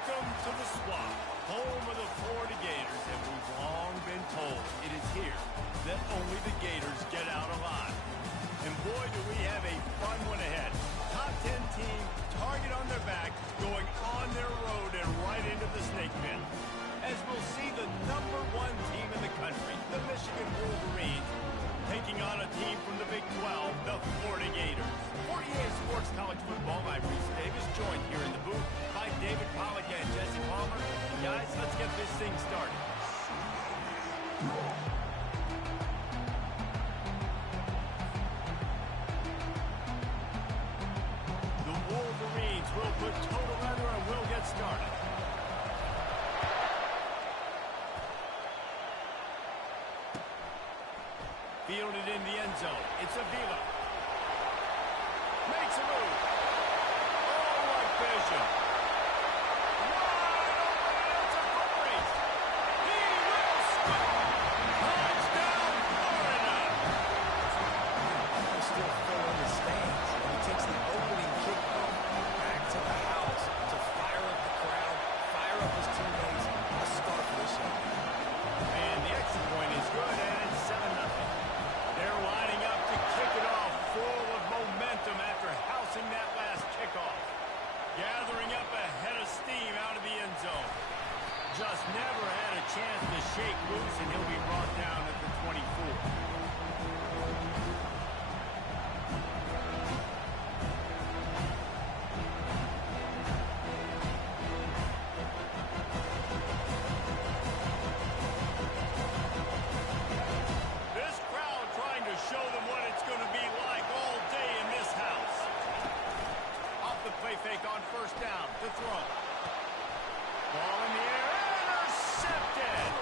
Welcome to the Swamp, home of the Florida Gators, and we've long been told it is here that only the Gators get out alive. And boy, do we have a fun one ahead. Top 10 team, target on their back, going on their road and right into the snake pit. As we'll see the #1 team in the country, the Michigan Wolverines, taking on a team from the Big 12, the Florida Gators. 48 Sports College Football, I'm Reese Davis, joined here in the booth by David Pollack and Jesse Palmer. Guys, let's get this thing started. The Wolverines will put total leather and we'll get started. Fielded in the end zone. It's Avila. Makes a move. Oh, what vision. Wide open. It's a foot race. He will score. Touchdown, Florida. He's still full in the stands. He takes the opening kickoff back to the house to fire up the crowd, fire up his teammates, a start for this one. And the extra point is good, and it's 7-0. They're lining up to kick it off, full of momentum after housing that last kickoff. Gathering up a head of steam out of the end zone. Just never had a chance to shake loose, and he'll be brought down at the 24. Show them what it's going to be like all day in this house. Off the play fake on first down. The throw. Ball in the air. Intercepted.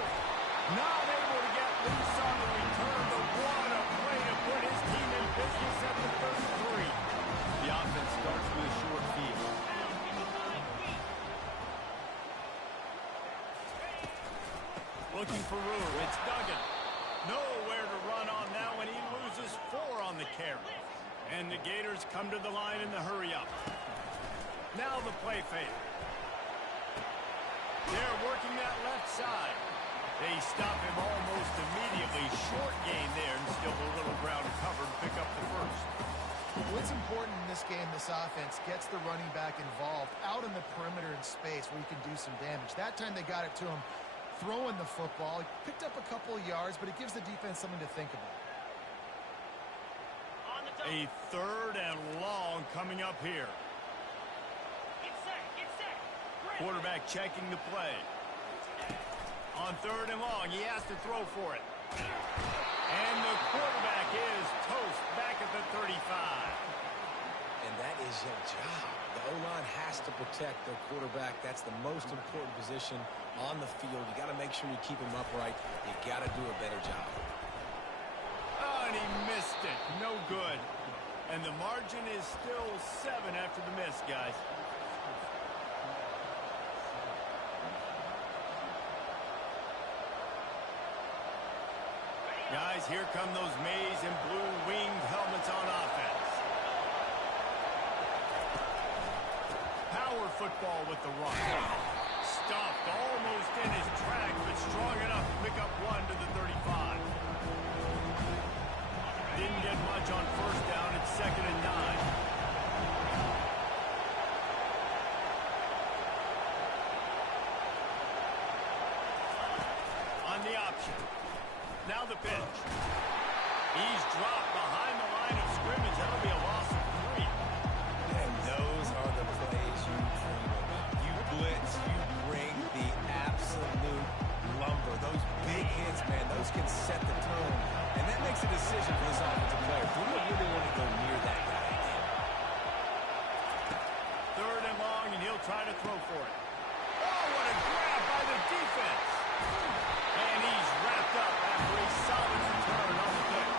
Not able to get loose on the return. But what a play to put his team in business at the 33. The offense starts with a short field. Looking for room. It's Duggan. Nowhere to run on that one. He loses 4 on the carry. And the Gators come to the line in the hurry-up. Now the play fake. They're working that left side. They stop him almost immediately. Short gain there, and still a little ground covered. Pick up the first. What's important in this game, this offense gets the running back involved out in the perimeter in space where he can do some damage. That time they got it to him. Throwing the football, picked up a couple of yards, but it gives the defense something to think about. A 3rd and long coming up here. Get set. Quarterback checking the play. On 3rd and long, he has to throw for it. And the quarterback is toast back at the 35. And that is your job. The O-line has to protect their quarterback. That's the most important position on the field. You got to make sure you keep him upright. You got to do a better job. Oh, and he missed it. No good. And the margin is still 7 after the miss, guys. Guys, here come those maize and blue winged helmets on offense. Power football with the run. Stuffed almost in his track, but strong enough to pick up 1 to the 35. Didn't get much on first down. It's 2nd and 9. On the option. Now the pitch. He's dropped behind the line of scrimmage. That'll be a loss of 3. And those are the plays you dream about. You blitz, you bring the absolute lumber. Those big hits, man, those can set the tone. And that makes a decision for this offensive player. Do we really want to go near that guy again? 3rd and long, and he'll try to throw for it. Oh, what a grab by the defense. And he's wrapped up after a solid return on the pick.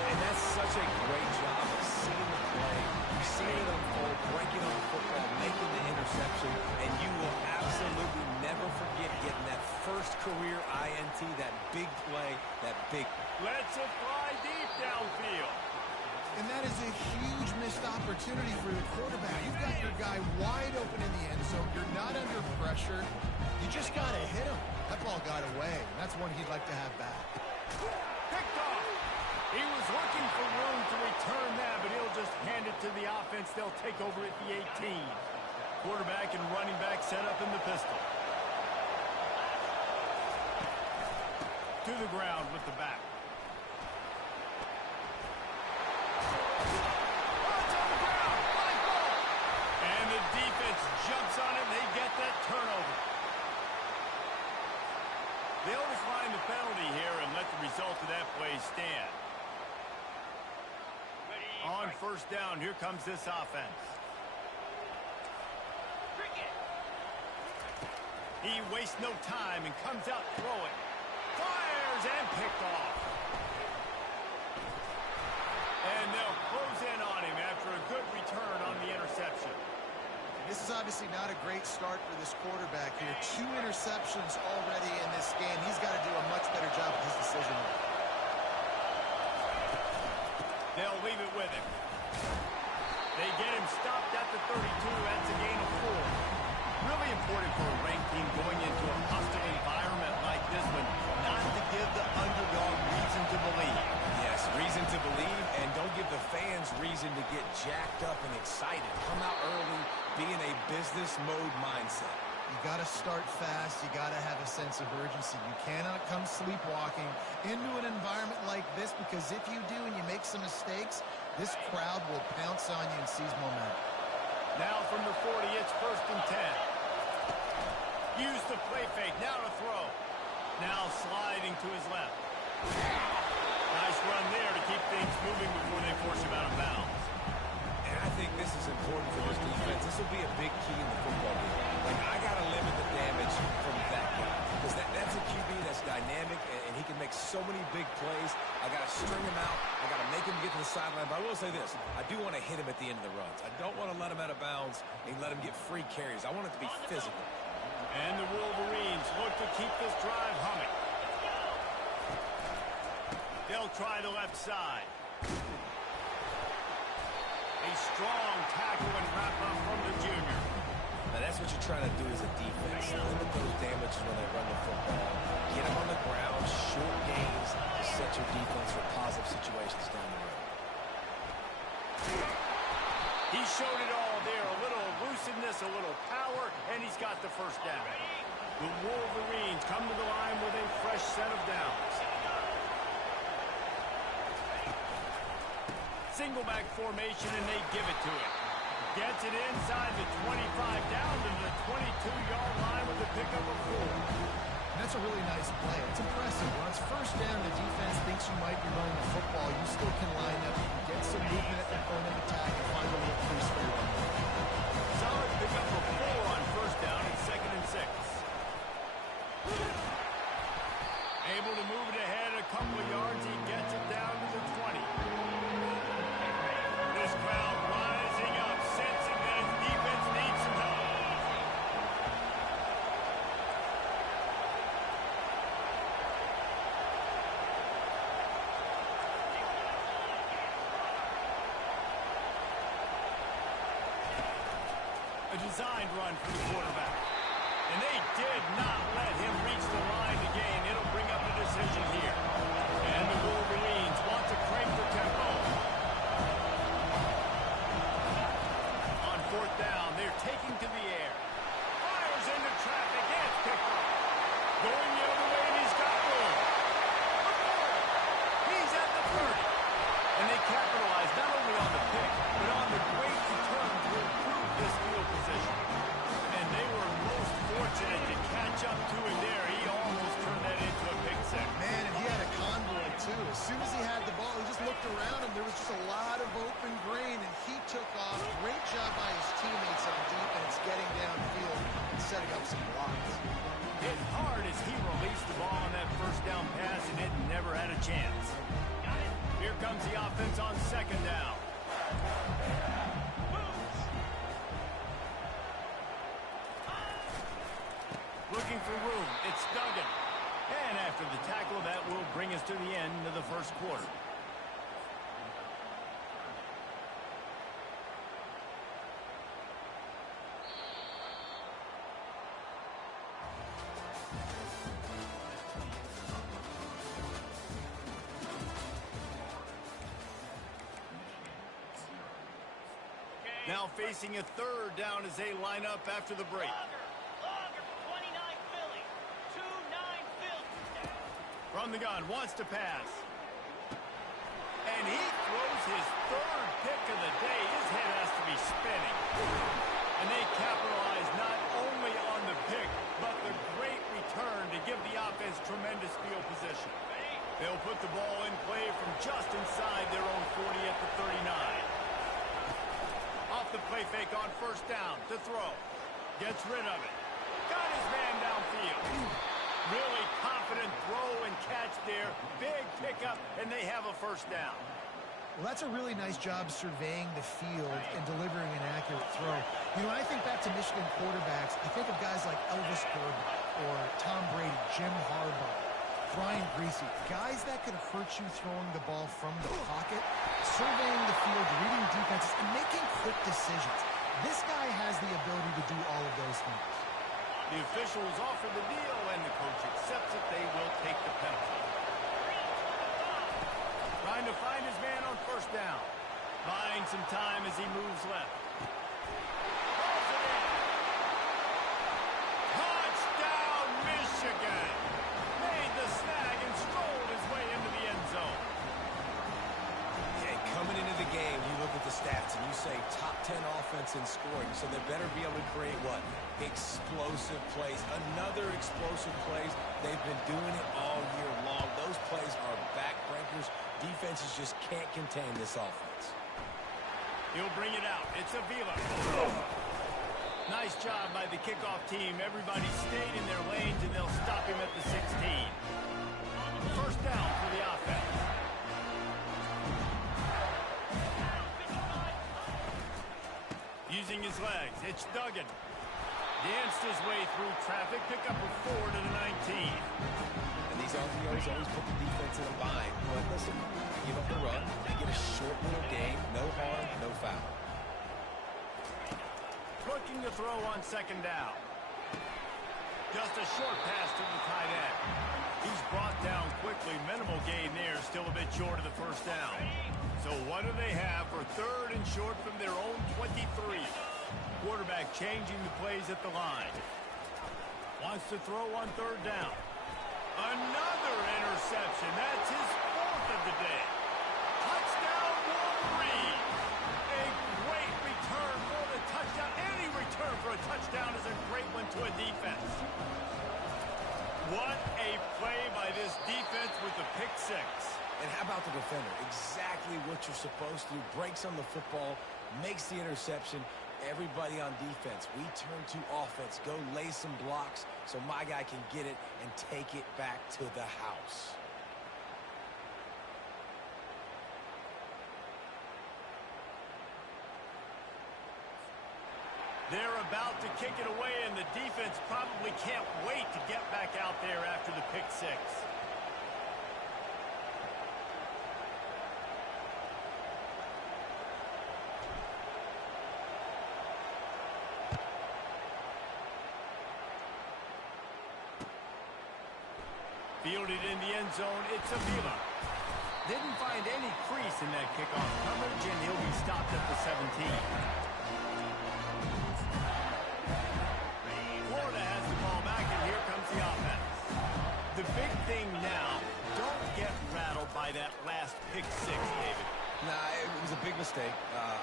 And that's such a great job of seeing the play, seeing it unfold, breaking on the football, making the interception, and you will absolutely never forget getting that first career INT, that big play, that big. Lets it fly deep downfield. And that is a huge missed opportunity. opportunity for the quarterback. You've got your guy wide open in the end zone. You're not under pressure. You just got to hit him. That ball got away. That's one he'd like to have back. Picked off. He was looking for room to return that, but he'll just hand it to the offense. They'll take over at the 18. Quarterback and running back set up in the pistol. To the ground with the back. Jumps on it, and they get that turnover. They'll decline the penalty here and let the result of that play stand. On first down, here comes this offense. He wastes no time and comes out throwing. Fires and picked off. And they'll close in on him after a good return on the interception. This is obviously not a great start for this quarterback here. 2 interceptions already in this game. He's got to do a much better job with his decision. They'll leave it with him. They get him stopped at the 32. That's a gain of 4. Really important for a ranked team going into a hostile environment like this one, not to give the underdog reason to believe. Yes, reason to believe, and don't give the fans reason to get jacked up and excited. Come out early, be in a business mode mindset. You got to start fast. You got to have a sense of urgency. You cannot come sleepwalking into an environment like this, because if you do and you make some mistakes, this crowd will pounce on you and seize momentum. Now from the 40, it's 1st and 10. Use the play fake. Now to throw. Now sliding to his left. Nice run there to keep things moving before they force him out of bounds. And I think this is important for this defense. This will be a big key in the football game. Like, I got to limit the damage from that guy, because that's a QB that's dynamic, and he can make so many big plays. I got to string him out. I got to make him get to the sideline. But I will say this. I do want to hit him at the end of the runs. I don't want to let him out of bounds and let him get free carries. I want it to be physical. And the Wolverines look to keep this drive humming. They'll try the left side. A strong tackle and wrap up from the junior. Now that's what you're trying to do as a defense. Limit those damages when they run the football. Get them on the ground, short gains to set your defense for positive situations down the road. He showed it all there. A little elusiveness, a little power, and he's got the first down. The Wolverines come to the line with a fresh set of downs. Single back formation, and they give it to him. Gets it inside the 25, down to the 22-yard line with a pickup of 4. That's a really nice play. It's impressive. When it's first down, the defense thinks you might be running the football. You still can line up, you can get some movement at the point of attack, and find a little free space. Solid pickup of 4 on first down and 2nd and 6. Able to move it ahead a couple of yards. He gets it down to the 20. This crowd rising up, sensing that his defense needs some help. A designed run for the quarterback. And they did not let him reach the line to gain. It'll bring up a decision here. And the Wolverines want to crank the tempo. On 4th down, they're taking to the air. Fires into traffic. It's picked up. Going the other way, and he's got room. He's at the 30. And they capitalize not only on the pick, but on the great return to improve this field position. And they were most fortunate to catch up to him there. He almost turned that into a pick six. Man, and he had a convoy, too. As soon as he had the ball, he just looked around him. There was just a lot of open grain, and he took off. Great job by his teammates on defense getting downfield and setting up some blocks. Hit hard as he released the ball on that first down pass, and it never had a chance. Here comes the offense on 2nd down. Looking for room. It's Duggan. And after the tackle, that will bring us to the end of the first quarter. Now facing a third down as they line up after the break. Longer. 29 Philly. 2-9 Philly. From the gun, wants to pass. And he throws his third pick of the day. His head has to be spinning. And they capitalize not only on the pick, but the great return to give the offense tremendous field position. They'll put the ball in play from just inside their own 40 at the 39. Off the play fake on first down to throw. Gets rid of it. Got his man downfield. Really confident throw and catch there. Big pickup, and they have a first down. Well, that's a really nice job surveying the field and delivering an accurate throw. You know, when I think back to Michigan quarterbacks, I think of guys like Elvis Gerber or Tom Brady, Jim Harbaugh, Brian Greasy, guys that could hurt you throwing the ball from the pocket, surveying the field, reading defenses, and making quick decisions. This guy has the ability to do all of those things. The officials offer the deal, and the coach accepts it. They will take the penalty. Trying to find his man on first down. Buying some time as he moves left. Calls it in. Touchdown, Michigan! Made the snag and strolled his way into the end zone. Yeah, coming into the game, you look at the stats and you say top 10 offense in scoring, so they better be able to create what? Explosive plays. Another explosive plays. They've been doing it all year long. Those plays are backbreakers. Defenses just can't contain this offense. He'll bring it out. It's Avila. Nice job by the kickoff team. Everybody stayed in their lanes, and they'll stop him at the 16. First down for the offense. Using his legs, it's Duggan. Danced his way through traffic, pick up a 4 to the 19. And these RPOs always put the defense in a bind. But listen, give up the run, they get a short little game, no harm, no foul. Looking to throw on second down. Just a short pass to the tight end. He's brought down quickly. Minimal gain there, still a bit short of the first down. So what do they have for third and short from their own 23? Quarterback changing the plays at the line. Wants to throw on third down. Another interception. That's his fourth of the day. Touchdown, Wolverine. A great return for the touchdown. Any return for a touchdown is a great one to a defense. What a play by this defense with the pick six. And how about the defender? Exactly what you're supposed to do. Breaks on the football, makes the interception. Everybody on defense, we turn to offense. Go lay some blocks so my guy can get it and take it back to the house. They're about to kick it away, and the defense probably can't wait to get back out there after the pick six. Fielded in the end zone, it's Avila. Didn't find any crease in that kickoff coverage, and he'll be stopped at the 17. Florida has the ball back, and here comes the offense. The big thing now, don't get rattled by that last pick six, David. Nah, it was a big mistake.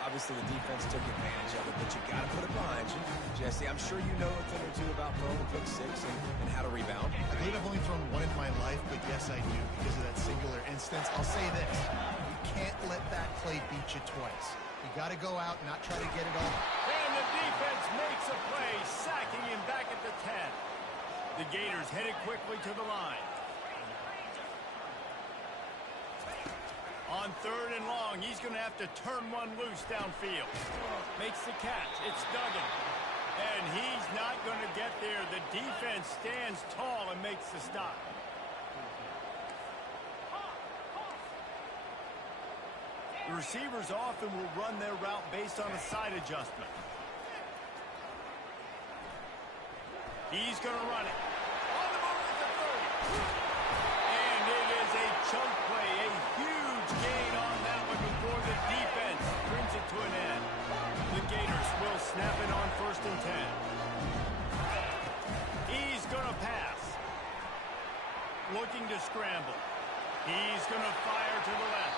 Obviously, the defense took advantage of it, but you got to put it behind you. Jesse, I'm sure you know a thing or two about throwing a pick six and how to rebound. I believe I've only thrown one in my life, but yes, I do because of that singular instance. I'll say this. You can't let that play beat you twice. You got to go out and not try to get it all. And the defense makes a play, sacking him back at the 10. The Gators headed quickly to the line. On third and long, he's going to have to turn one loose downfield. Makes the catch. It's Duggan. And he's not going to get there. The defense stands tall and makes the stop. The receivers often will run their route based on a side adjustment. He's going to run it. On the move at the 30. And it is a chunk play, a huge gain on that one before the defense brings it to an end. The snap it on 1st and 10. He's going to pass. Looking to scramble. He's going to fire to the left.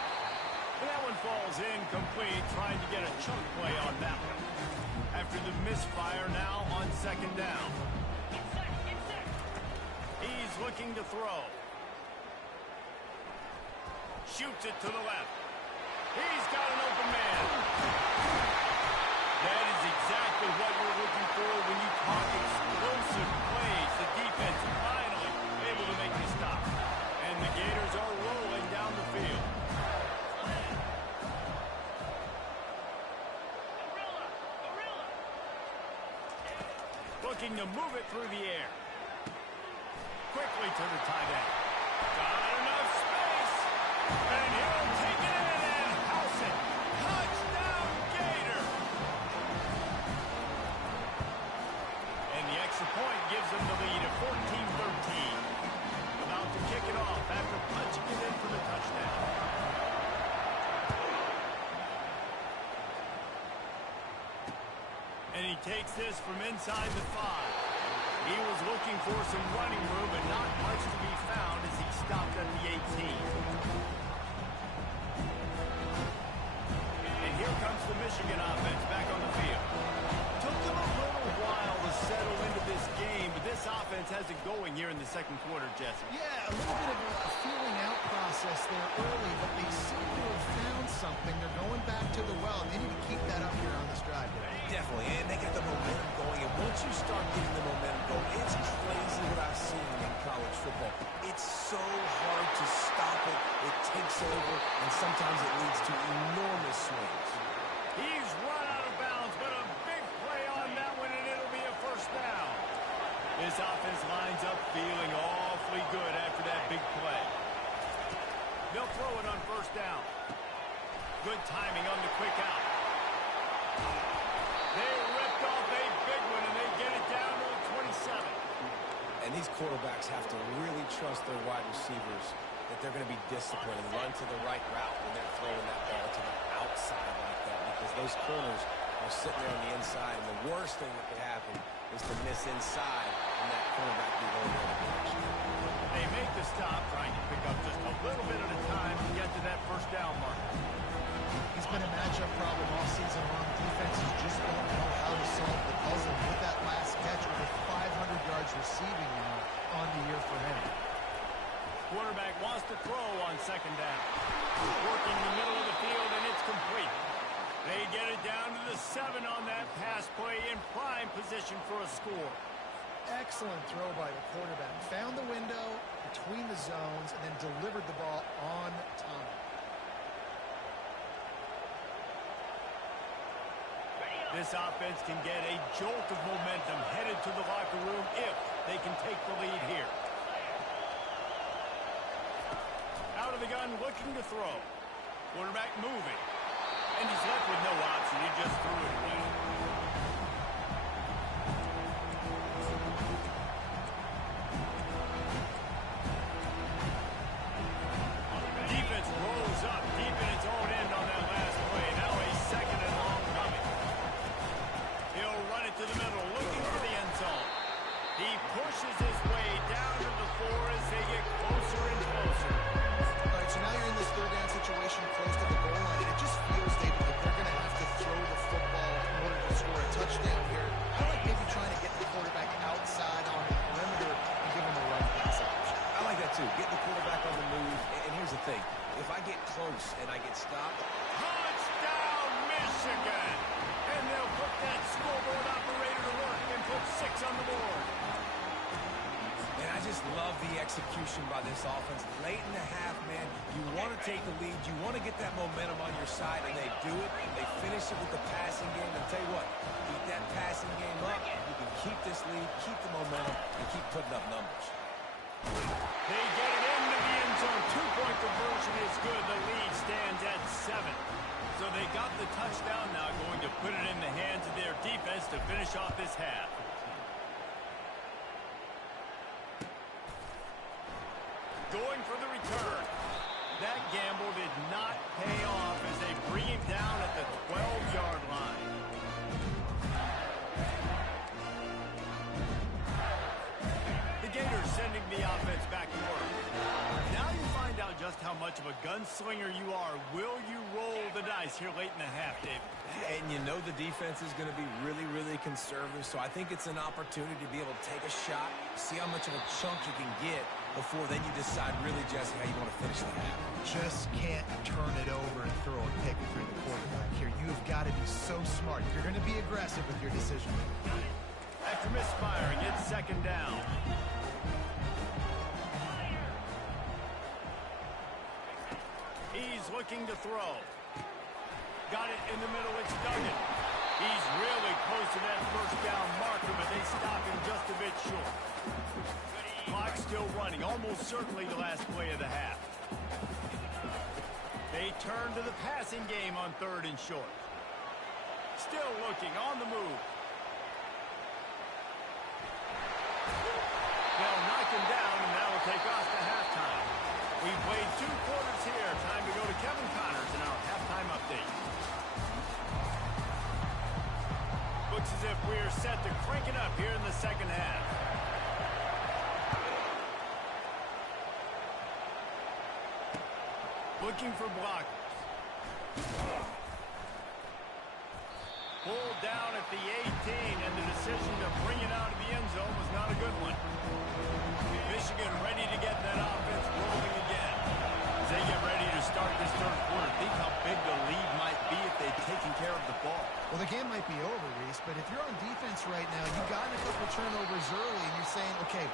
And that one falls incomplete, trying to get a chunk play on that one. After the misfire, now on 2nd down. He's looking to throw. Shoots it to the left. He's got an open man. That is exactly what you're looking for when you talk explosive plays. The defense finally able to make the stop. And the Gators are rolling down the field. Looking to move it through the air. Quickly to the tight end. Got enough space. And he'll take it in and house it. Touchdown, Gator. And the extra point gives them the lead at 14-13. About to kick it off after punching it in for the touchdown. And he takes this from inside the 5. He was looking for some running room, but not much to be found as he stopped at the 18. And here comes the Michigan offense back on the field. Took them a little while to settle into this game, but this offense has it going here in the 2nd quarter, Jesse. Yeah, a little bit of a feeling out process there early, but they seem to have found something. They're going back to the well. They need to keep that up here on this drive. Definitely, and they get the momentum going, and once you start getting the momentum going, it's crazy what I've seen in college football. It's so hard to stop it. It takes over, and sometimes it leads to enormous swings. He's run out of bounds, but a big play on that one, and it'll be a 1st down. This offense lines up feeling awfully good after that big play. They'll throw it on 1st down. Good timing on the quick out. They ripped off a big one, and they get it down to the 27. And these quarterbacks have to really trust their wide receivers that they're going to be disciplined and run to the right route when they're throwing that ball to the outside like that, because those corners are sitting there on the inside, and the worst thing that could happen is to miss inside and that cornerback be going the other direction. They make the stop, trying to pick up just a little bit at a time to get to that 1st down mark. He's been a matchup problem all season long. Defenses just don't know how to solve the puzzle. With that last catch, over 500 yards receiving now on the year for him. Quarterback wants to throw on 2nd down. Working the middle of the field, and it's complete. They get it down to the 7 on that pass play, in prime position for a score. Excellent throw by the quarterback. Found the window between the zones and then delivered the ball on time. This offense can get a jolt of momentum headed to the locker room if they can take the lead here. Out of the gun, looking to throw. Quarterback moving. And he's left with no option. He just threw it away. Defense rolls up deep in its own end on that last play. Now a 2nd and long coming. He'll run it to the middle, looking for the end zone. He pushes his way down to the 4 as they get closer and closer. All right, so now you're in this 3rd down situation close to the goal line. It just feels, David, like they're going to have to throw the football in order to score a touchdown here. I like maybe trying to get the quarterback outside on the perimeter and give him a run pass option. I like that too. Get the quarterback on the move. And here's the thing. If I get close and I get stopped, Touchdown, Michigan! And they'll put that scoreboard operator to work and put 6 on the board. and I just love the execution by this offense. Late in the half, man, you want to take the lead. You want to get that momentum on your side, and they do it. They finish it with the passing game. And tell you what, keep that passing game up. You can keep this lead, keep the momentum, and keep putting up numbers. They get it into the end zone. 2-point conversion is good. The lead stands at 7. So they got the touchdown now, going to put it in the hands of their defense to finish off this half. Going for the return. That gamble did not pay off as they bring him down at the 12-yard line. much of a gunslinger you are, will you roll the dice here late in the half, Dave? And you know the defense is going to be really, really conservative, so I think it's an opportunity to be able to take a shot, see how much of a chunk you can get before then you decide really, Jesse, how you want to finish the half. Just can't turn it over and throw a pick through the quarterback here. You've got to be so smart. You're going to be aggressive with your decision making. After misfiring, it's second down. He's looking to throw. Got it in the middle. It's Duggan. He's really close to that first down marker, but they stop him just a bit short. Clock still running. Almost certainly the last play of the half. They turn to the passing game on 3rd and short. Still looking on the move. They'll knock him down, and that will take us to halftime. We've played 2 quarters here. Time to go to Kevin Connors in our halftime update. Looks as if we're set to crank it up here in the second half. Looking for blockers. Pulled down at the 18, and the decision to bring it out of the end zone was not a good one. Michigan ready to get that offense rolling again. As they get ready to start this 3rd quarter, think how big the lead might be if they've taken care of the ball. Well, the game might be over, Reese, but if you're on defense right now, you've gotten a couple turnovers early, and you're saying, okay,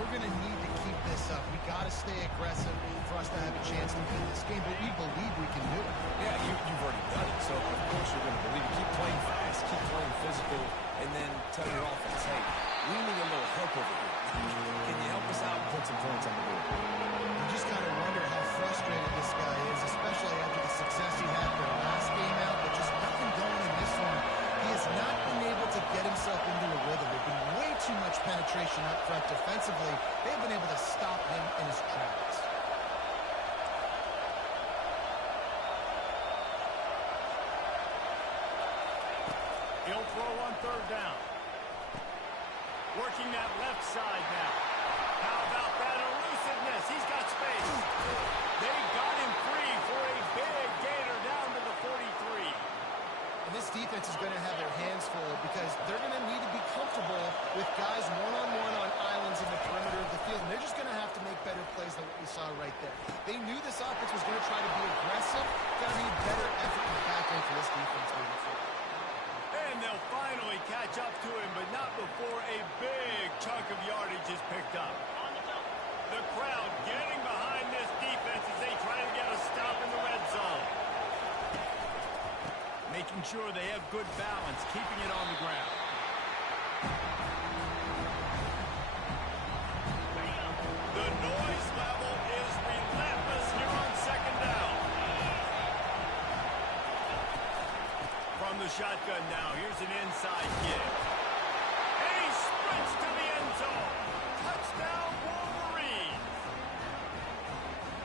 we're going to need to keep this up. We got to stay aggressive for us to have a chance to win this game, but we believe we can do it. Yeah, you've already done it, so of course you're going to believe it. Keep playing fast, keep playing physical, and then tell your offense, hey, we need a little help over here. Can you help us out and put some points on the board? You just kind of wonder how frustrated this guy is, especially after the success he had in their last game out, but just nothing going in this one. He has not been able to get himself into a rhythm. There's been way too much penetration up front defensively. They've been able to stop him in his tracks. He'll throw on 3rd down. Working that left side now. How about that elusiveness? He's got space. They got him free for a big gainer down to the 43. And this defense is going to have their hands full because they're going to need to be comfortable with guys one-on-one on islands in the perimeter of the field. And they're just going to have to make better plays than what we saw right there. They knew this offense was going to try to be aggressive. Got to need better effort in the back end for this defense moving forward. And they'll finally catch up to him, but not before a big chunk of yardage is picked up. The crowd getting behind this defense as they try to get a stop in the red zone. Making sure they have good balance, keeping it on the ground. The noise level is relentless here on 2nd down. From the shotgun now, here's an inside kick. And he sprints to the end zone. Touchdown, Wolverine.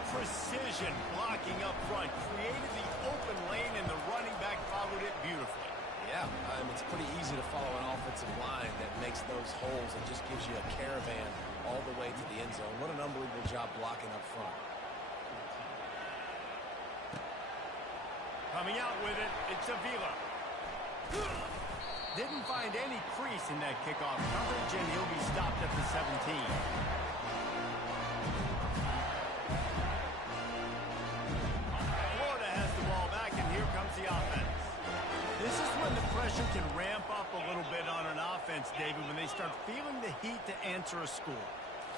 Precision blocking up front created the open lane, and the running back followed it beautifully. Yeah, it's pretty easy to follow an offensive line that makes those holes and just gives you a caravan all the way to the end zone. What an unbelievable job blocking up front. Coming out with it, it's Avila. Didn't find any crease in that kickoff coverage, and he'll be stopped at the 17. Florida has the ball back, and here comes the offense. This is when the pressure can ramp up a little bit on an offense, David, when they start feeling the heat to answer a score.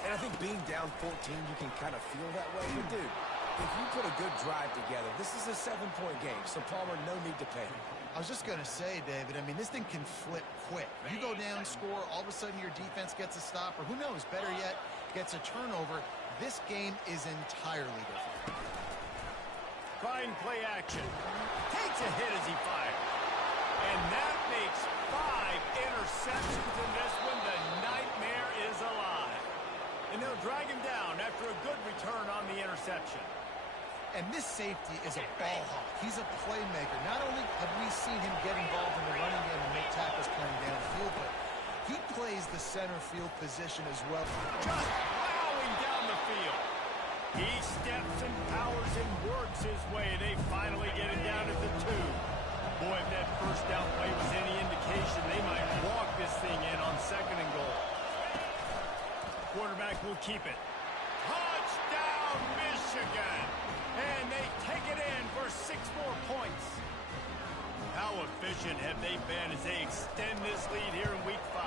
And I think being down 14, you can kind of feel that way. But, dude, if you put a good drive together, this is a 7-point game, so Palmer, no need to panic. I was just going to say, David, I mean, this thing can flip quick. You go down, score, all of a sudden your defense gets a stop, or who knows, better yet, gets a turnover. This game is entirely different. Fine play action. Takes a hit as he fires. And that makes 5 interceptions in this one. The nightmare is alive. And they'll drag him down after a good return on the interception. And this safety is a ball hawk. He's a playmaker. Not only have we seen him get involved in the running game and make tackles playing downfield, but he plays the center field position as well. Just plowing down the field. He steps and powers and works his way. They finally get it down at the 2. Boy, if that first down play was any indication, they might walk this thing in on 2nd and goal. Quarterback will keep it. Touchdown, Michigan! And they take it in for 6 more points. How efficient have they been as they extend this lead here in Week 5?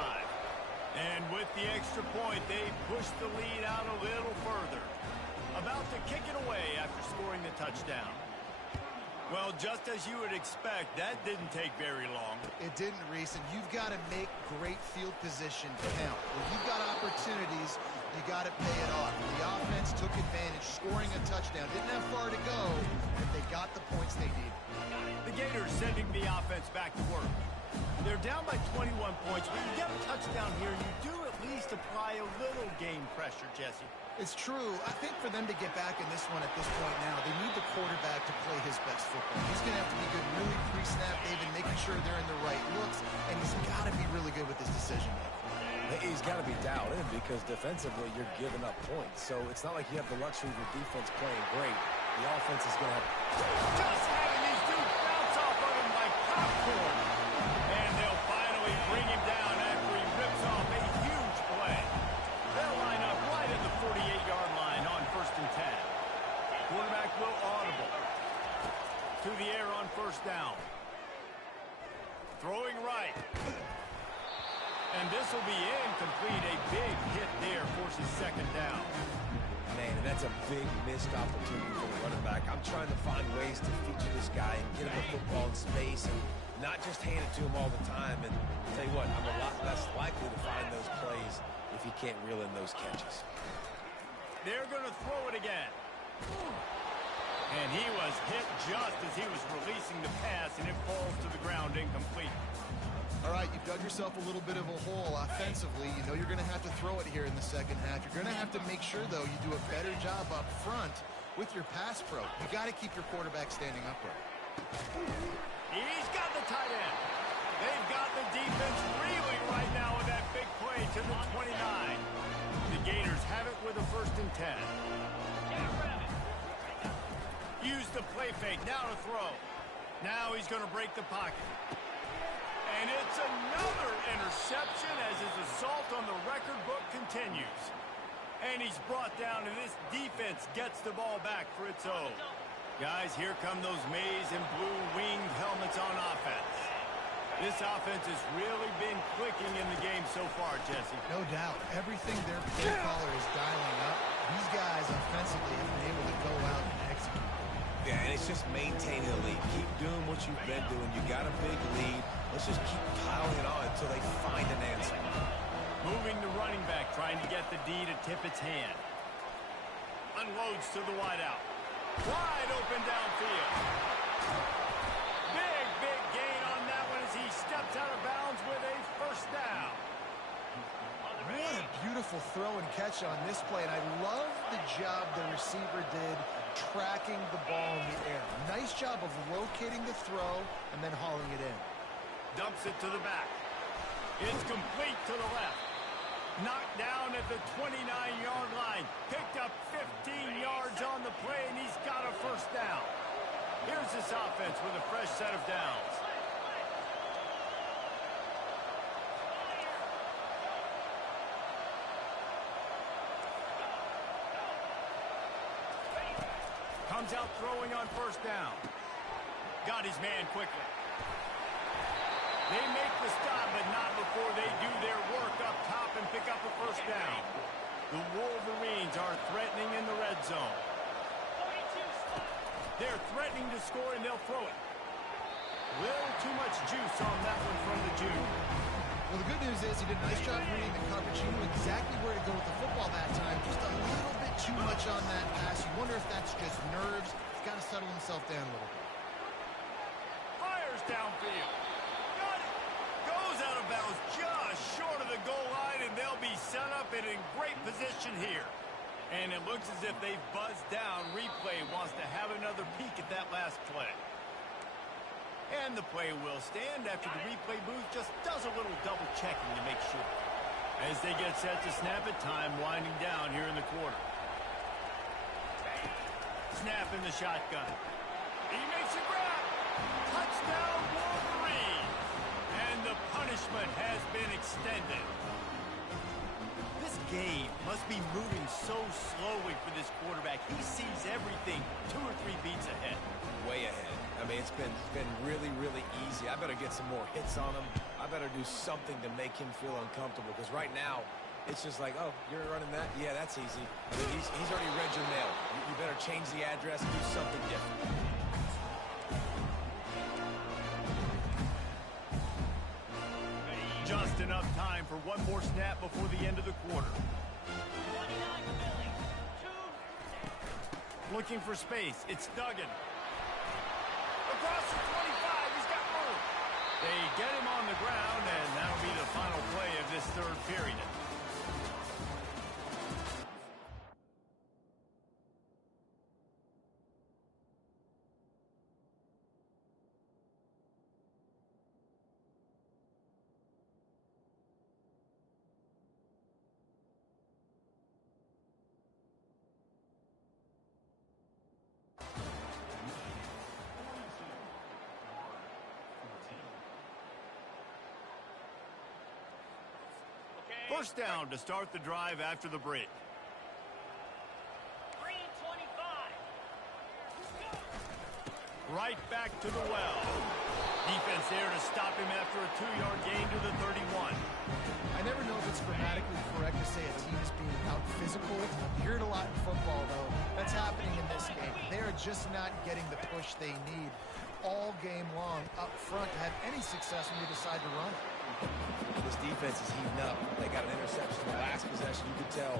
And with the extra point, they push the lead out a little further. About to kick it away after scoring the touchdown. Well, just as you would expect, that didn't take very long. It didn't, Reese, and you've got to make great field position count. When you've got opportunities, you got to pay it off. The offense took advantage, scoring a touchdown. Didn't have far to go, but they got the points they needed. The Gators sending the offense back to work. They're down by 21 points. When you get a touchdown here, you do at least apply a little game pressure, Jesse. It's true. I think for them to get back in this one at this point now, they need the quarterback to play his best football. He's going to have to be good really pre-snap, David, making sure they're in the right looks, and he's got to be really good with his decision-making. He's got to be dialed in because defensively you're giving up points. So it's not like you have the luxury of your defense playing great. The offense is going to have... Just having these dudes bounce off of him like popcorn. And they'll finally bring him down after he rips off a huge play. They'll line up right at the 48-yard line on 1st and 10. Quarterback will audible. To the air on 1st down. Throwing right. And this will be incomplete. A big hit there forces 2nd down. Man, and that's a big missed opportunity for the running back. I'm trying to find ways to feature this guy and get him the football in space and not just hand it to him all the time. And I'll tell you what, I'm a lot less likely to find those plays if he can't reel in those catches. They're going to throw it again. And he was hit just as he was releasing the pass, and it falls to the ground incomplete. All right, you've dug yourself a little bit of a hole offensively. You know you're going to have to throw it here in the 2nd half. You're going to have to make sure, though, you do a better job up front with your pass pro. You got to keep your quarterback standing upright. He's got the tight end. They've got the defense reeling right now with that big play to the 29. The Gators have it with a 1st and 10. Use the play fake. Now to throw. Now he's going to break the pocket. And it's another interception as his assault on the record book continues. And he's brought down, and this defense gets the ball back for its own. Guys, here come those maize and blue winged helmets on offense. This offense has really been clicking in the game so far, Jesse. No doubt. Everything their play caller is dialing up, these guys offensively have been able to go out and execute. Yeah, and it's just maintaining the lead. Keep doing what you've been doing. You got a big lead. Let's just keep piling it on until they find an answer. Moving the running back, trying to get the D to tip its hand. Unloads to the wideout. Wide open downfield. Big gain on that one as he steps out of bounds with a 1st down. What a beautiful throw and catch on this play, and I love the job the receiver did tracking the ball in the air. Nice job of locating the throw and then hauling it in. Dumps it to the back. It's complete to the left. Knocked down at the 29-yard line. Picked up 15 yards on the play, and he's got a 1st down. Here's this offense with a fresh set of downs. Comes out throwing on 1st down. Got his man quickly. They make the stop, but not before they do their work up top and pick up a 1st down. The Wolverines are threatening in the red zone. They're threatening to score, and they'll throw it. Little too much juice on that one from the Jew. Well, the good news is he did a nice job reading the coverage. He knew exactly where to go with the football that time. Just a little bit too much on that pass. You wonder if that's just nerves. He's got to settle himself down a little bit. Fires downfield. Got it. Goes out of bounds just short of the goal line, and they'll be set up and in great position here. And it looks as if they've buzzed down. Replay wants to have another peek at that last play. And the play will stand after the replay booth just does a little double checking to make sure. As they get set to snap it, time winding down here in the quarter. Snap in the shotgun. He makes a grab. Touchdown, Wolverine. And the punishment has been extended. This game must be moving so slowly for this quarterback. He sees everything 2 or 3 beats ahead. Way ahead. I mean, it's been really, really easy. I better get some more hits on him. I better do something to make him feel uncomfortable, because right now, it's just like, oh, you're running that? Yeah, that's easy. I mean, he's already read your mail. You better change the address and do something different. Just enough time for one more snap before the end of the quarter. 29 Philly. 2. Looking for space. It's Duggan. Across the 25. He's got room. They get him on the ground, and that'll be the final play of this third period. First down to start the drive after the break. Green 25. Right back to the well. Defense there to stop him after a 2-yard gain to the 31. I never know if it's grammatically correct to say a team is being out-physical. You hear it a lot in football, though. That's happening in this game. They are just not getting the push they need all game long up front to have any success when you decide to run it. This defense is heating up. They got an interception in the last possession. You could tell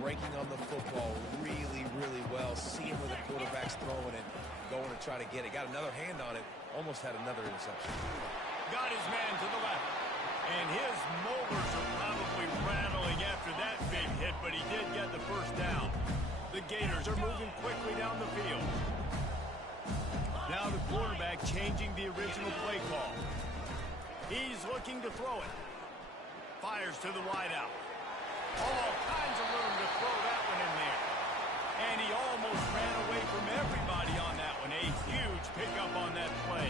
breaking on the football really, really well. Seeing where the quarterback's throwing it, going to try to get it. Got another hand on it. Almost had another interception. Got his man to the left. And his molars are probably rattling after that big hit, but he did get the first down. The Gators are moving quickly down the field. Now the quarterback changing the original play call. He's looking to throw it. Fires to the wideout. All kinds of room to throw that one in there. And he almost ran away from everybody on that one. A huge pickup on that play.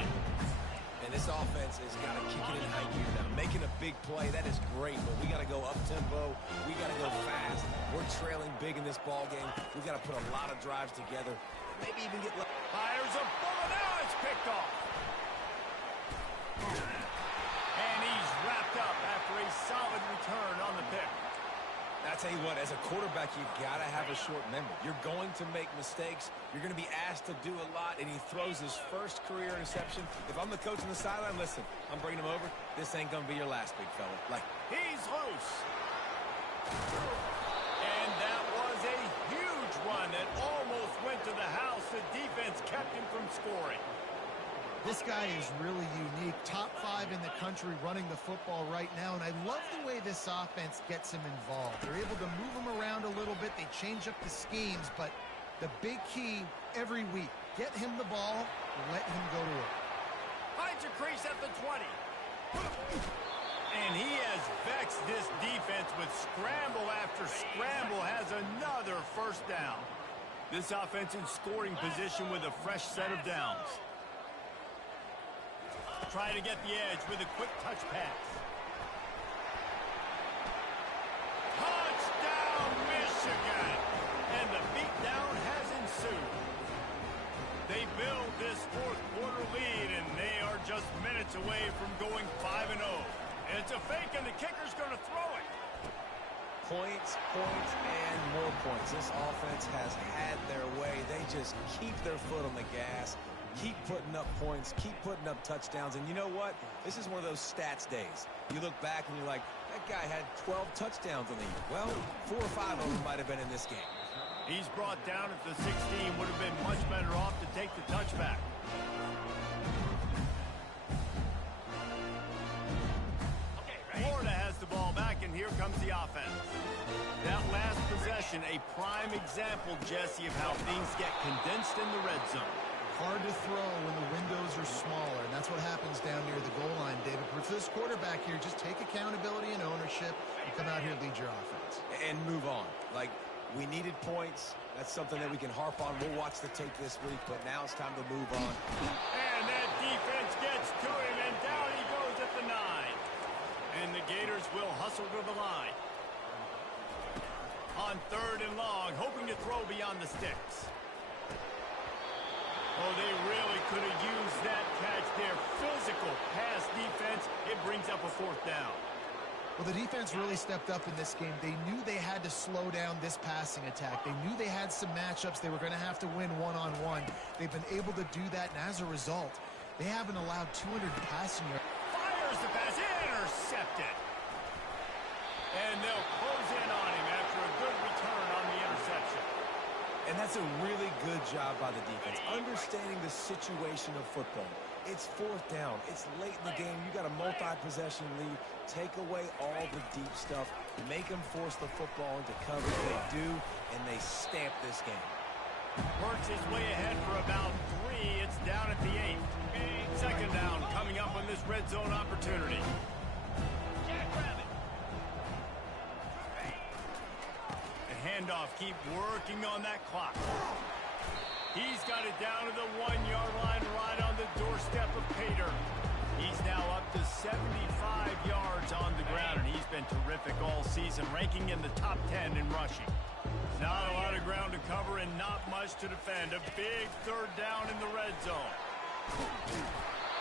And this offense has got to kick it in high gear now. Making a big play, that is great, but we got to go up-tempo. We got to go fast. We're trailing big in this ball game. We got to put a lot of drives together. Maybe even get... Fires a bullet. Now it's picked off. And he's wrapped up after a solid return on the pick. I tell you what, as a quarterback, you got to have a short memory. You're going to make mistakes. You're going to be asked to do a lot, and he throws his first career interception. If I'm the coach on the sideline, listen, I'm bringing him over. This ain't going to be your last, big fella. Like, he's loose. And that was a huge run that almost went to the house. The defense kept him from scoring. This guy is really unique. Top 5 in the country running the football right now, and I love the way this offense gets him involved. They're able to move him around a little bit. They change up the schemes, but the big key every week, get him the ball, let him go to work. Finds a crease at the 20. And he has vexed this defense with scramble after scramble, has another first down. This offense in scoring position with a fresh set of downs. Try to get the edge with a quick touch pass. Touchdown, Michigan! And the beatdown has ensued. They build this fourth quarter lead, and they are just minutes away from going 5-0. It's a fake, and the kicker's going to throw it. points, and more points. This offense has had their way. They just keep their foot on the gas, keep putting up points, keep putting up touchdowns. And you know what? This is one of those stats days. You look back and you're like, that guy had 12 touchdowns on the year. Well, 4 or 5 of them might have been in this game. He's brought down at the 16. Would have been much better off to take the touchback. Florida has the ball back, and here comes the offense. That last possession, a prime example, Jesse, of how things get condensed in the red zone. Hard to throw when the windows are smaller, and that's what happens down near the goal line, David. For this quarterback here, just take accountability and ownership and come out here and lead your offense. And move on. Like, we needed points. That's something that we can harp on. We'll watch the tape this week, but now it's time to move on. And that defense gets to him, and down he goes at the 9. And the Gators will hustle to the line. On 3rd and long, hoping to throw beyond the sticks. Oh, they really could have used that catch there. Physical pass defense. It brings up a 4th down. Well, the defense really stepped up in this game. They knew they had to slow down this passing attack. They knew they had some matchups they were going to have to win one-on-one. They've been able to do that, and as a result, they haven't allowed 200 passing yards. Fires the pass, intercepted. And they'll close in on him after a good return on the interception. And that's a really good job by the defense, understanding the situation of football. It's 4th down. It's late in the game. You got a multi-possession lead. Take away all the deep stuff. Make them force the football into coverage. They do, and they stamp this game. Works his way ahead for about 3. It's down at the 8. 2nd down coming up on this red zone opportunity. Jackrabbit. The handoff, keep working on that clock. He's got it down to the 1-yard line, right on the doorstep of Pater. He's now up to 75 yards on the ground, and he's been terrific all season, ranking in the top 10 in rushing. Not a lot of ground to cover and not much to defend. A big 3rd down in the red zone.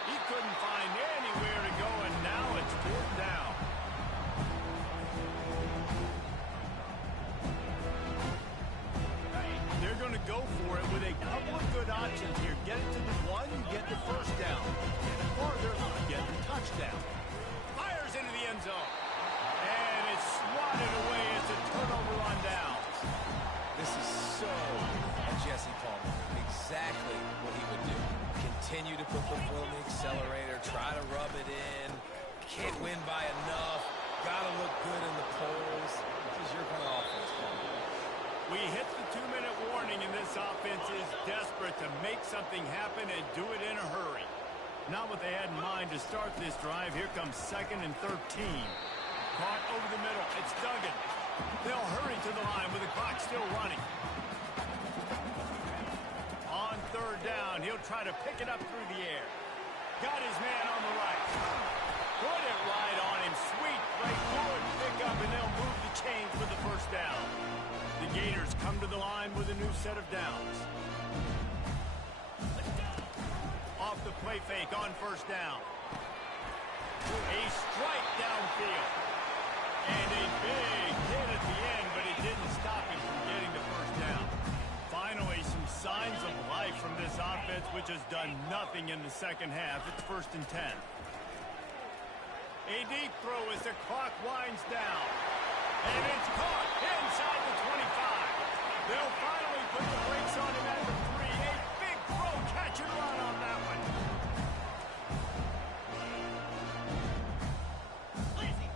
He couldn't find anywhere to go, and now it's 4th down. They're going to go for it with a couple of good options here. Get it to the 1, you get the 1st down. Get it farther, you get the touchdown. Fires into the end zone. And it's swatted away. It's a turnover on downs. This is so Jesse Palmer. Exactly what he would do. Continue to put the foot on the accelerator. Try to rub it in. Can't win by enough. Got to look good in the polls. This is your kind of offense, Palmer. We hit the 2-minute warning, and this offense is desperate to make something happen and do it in a hurry. Not what they had in mind to start this drive. Here comes 2nd and 13. Caught over the middle. It's Duggan. They'll hurry to the line with the clock still running. On 3rd down, he'll try to pick it up through the air. Got his man on the right. Put it right on him. Sweet play. Good pick up, and they'll move the chains with the 1st down. The Gators come to the line with a new set of downs. Off the play fake on 1st down. A strike downfield. And a big hit at the end, but it didn't stop him from getting the 1st down. Finally, some signs of life from this offense, which has done nothing in the 2nd half. It's 1st and 10. A deep throw as the clock winds down. And it's caught inside the 25. They'll finally put the brakes on him at the 3. A big throw, catch and run on that one. Blizzy.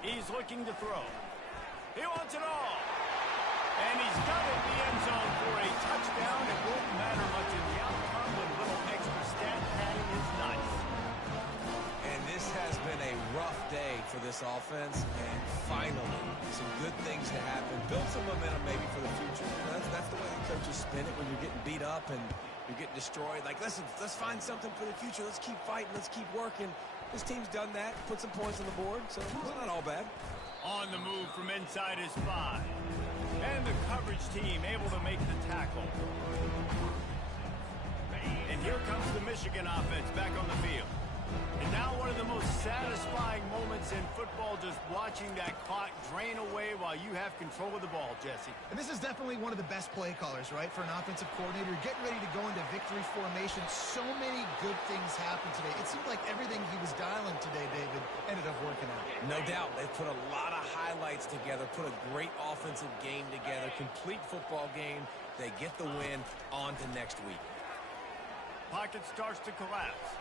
He's looking to throw. He wants it all. And he's got it in the end zone for a touchdown. It won't matter much in the outcome, but a little extra stat padding is nice. And this has been a rough day for this offense, and finally, some good things to happen. Build some momentum maybe for the future. You know, that's the way the coaches spin it when you're getting beat up and you're getting destroyed. Like, listen, let's find something for the future. Let's keep fighting. Let's keep working. This team's done that, put some points on the board, so it's not all bad. On the move from inside his 5. And the coverage team able to make the tackle. And here comes the Michigan offense back on the field. And now one of the most satisfying moments in football, just watching that clock drain away while you have control of the ball, Jesse. And this is definitely one of the best play callers, right, for an offensive coordinator. You're getting ready to go into victory formation. So many good things happened today. It seemed like everything he was dialing today, David, ended up working out. No doubt. They've put a lot of highlights together, put a great offensive game together, complete football game. They get the win. On to next week. Pocket starts to collapse.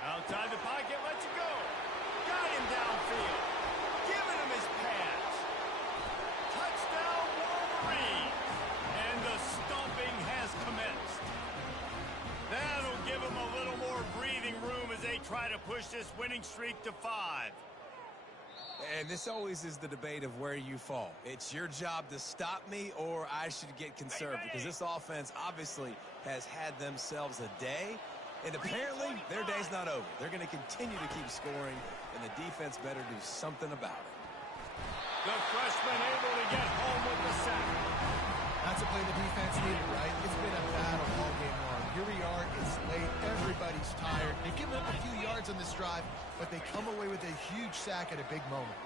Outside the pocket, lets it go. Got him downfield. Giving him his pass. Touchdown, Wolverine. And the stomping has commenced. That'll give him a little more breathing room as they try to push this winning streak to 5. And this always is the debate of where you fall. It's your job to stop me, or I should get conserved, because this offense obviously has had themselves a day, and apparently their day's not over. They're going to continue to keep scoring, and the defense better do something about it. The freshman able to get home with the sack. That's a play the defense needed, right? It's been a battle all game long. Here we are, it's late, everybody's tired. They've given up a few yards on this drive, but they come away with a huge sack at a big moment.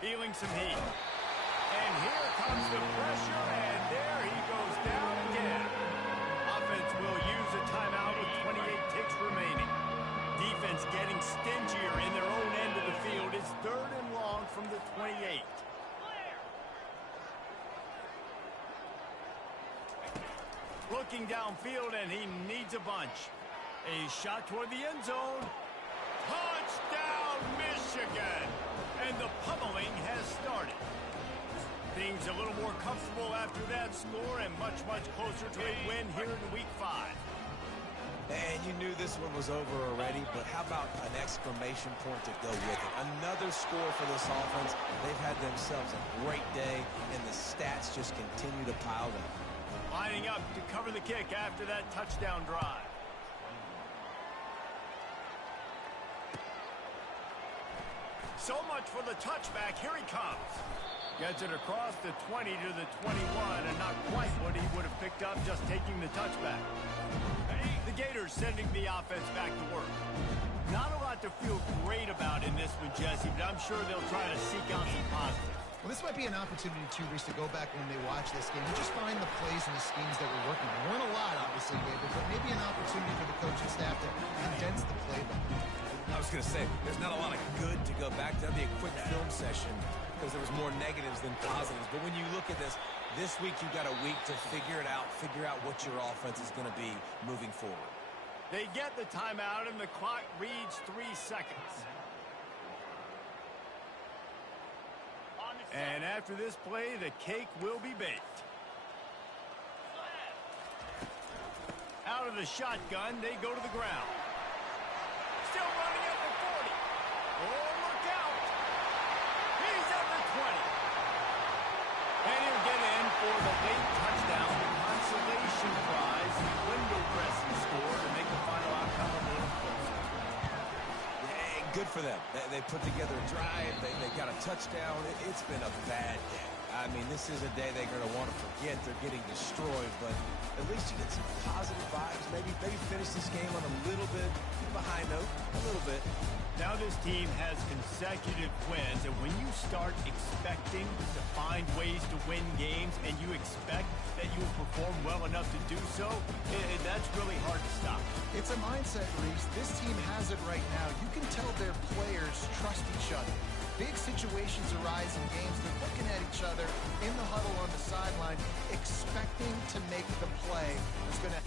Feeling some heat. And here comes the pressure, and there he goes down again. Offense will use a timeout with 28 ticks remaining. Defense getting stingier in their own end of the field. It's 3rd and long from the 28. Looking downfield, and he needs a bunch. A shot toward the end zone. Touchdown, Michigan! And the pummeling has started. Things a little more comfortable after that score, and much, much closer to a win here in Week 5. And you knew this one was over already, but how about an exclamation point to go with it? Another score for this offense. They've had themselves a great day, and the stats just continue to pile up. Lining up to cover the kick after that touchdown drive. So much for the touchback. Here he comes. Gets it across the 20 to the 21, and not quite what he would have picked up just taking the touchback. The Gators sending the offense back to work. Not a lot to feel great about in this one, Jesse, but I'm sure they'll try to seek out some positives. Well, this might be an opportunity, too, Reese, to go back when they watch this game and just find the plays and the schemes that were working. There weren't a lot, obviously, David, but maybe an opportunity for the coaching staff to condense the playbook. I was going to say, there's not a lot of good to go back to. That'd be a quick film session because there was more negatives than positives. But when you look at this week you got a week to figure it out, figure out what your offense is going to be moving forward. They get the timeout, and the clock reads 3 seconds. And after this play, the cake will be baked. Out of the shotgun, they go to the ground. Still running at the 40. Oh, look out. He's at the 20. And he'll get in for the late touchdown, the consolation prize, the window dressing score to make the final outcome a little closer. Yeah, good for them. They put together a drive. They got a touchdown. It's been a bad day. I mean, this is a day they're going to want to forget. They're getting destroyed, but at least you get some positive vibes. Maybe finish this game on a little bit of a high note, a little bit. Now this team has consecutive wins, and when you start expecting to find ways to win games and you expect that you will perform well enough to do so, that's really hard to stop. It's a mindset, Reese. This team has it right now. You can tell their players trust each other. Big situations arise in games. They're looking at each other in the huddle on the sideline, expecting to make the play that's going to